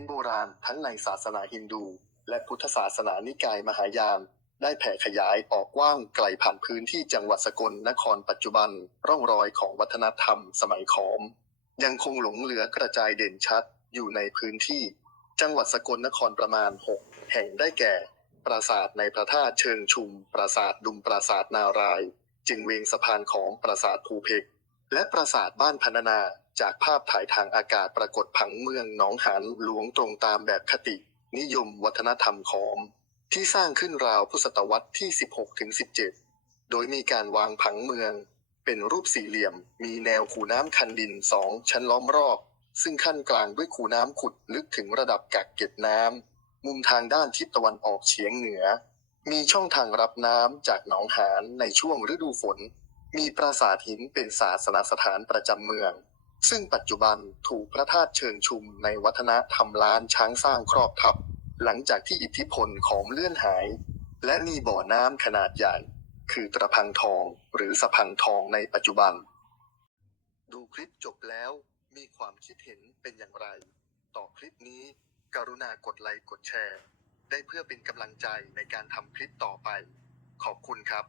นโบราณทั้งในศาสนาฮินดู และพุทธศาสนานิกายมหายานได้แผ่ขยายออกกว้างไกลผ่านพื้นที่จังหวัดสกลนครปัจจุบัน ร่องรอยของวัฒนธรรมสมัยขอม ยังคงหลงเหลือกระจายเด่นชัดอยู่ในพื้นที่ จังหวัดสกลนครประมาณ 6 แห่งได้แก่ ปราสาทในพระธาตุเชิงชุม ปราสาทดุมปราสาทนารายณ์จึงเวียงสะพานของปราสาทภูเพกและปราสาทบ้านพนนา จากภาพถ่ายทางอากาศปรากฏผังเมืองหนองหานหลวงตรงตามแบบคติ นิยมวัฒนธรรมขอมที่สร้างขึ้นราวพุทธศตวรรษที่ 16ถึง17 โดยมีการวางผังเมือง เป็นรูปสี่เหลี่ยม มีแนวคูน้ำคันดินสองชั้นล้อมรอบ ซึ่งขั้นกลางด้วยคูน้ำขุดลึกถึงระดับกักเก็บน้ำมุมทางด้านทิศตะวันออกเฉียงเหนือ มีช่องทางรับน้ำจากหนองหานในช่วงฤดูฝนมีปราสาทหินเป็นศาสนสถานประจำเมือง ซึ่งปัจจุบันถูกพระธาตุเชิงชุมในวัฒนธรรมล้านช้างสร้างครอบทับ หลังจากที่อิทธิพลของเลื่อนหาย และมีบ่อน้ำขนาดใหญ่ คือตระพังทองหรือสะพังทองในปัจจุบัน ดูคลิปจบแล้วมีความคิดเห็นเป็นอย่างไร ต่อคลิปนี้ กรุณากดไลค์กดแชร์ ได้เพื่อเป็นกำลังใจในการทำคลิปต่อไป ขอบคุณครับ